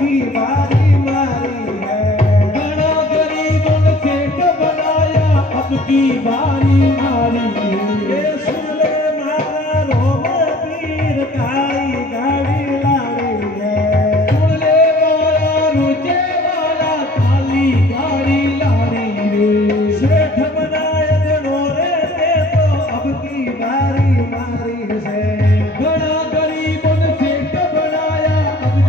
की बारी मारी है।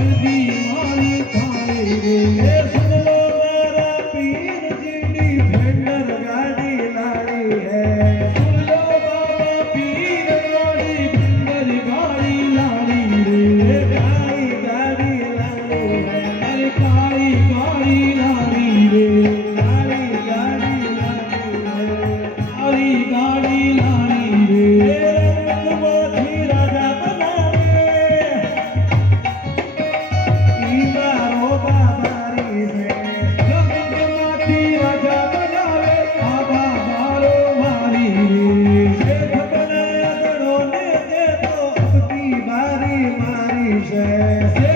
கருதி quiser.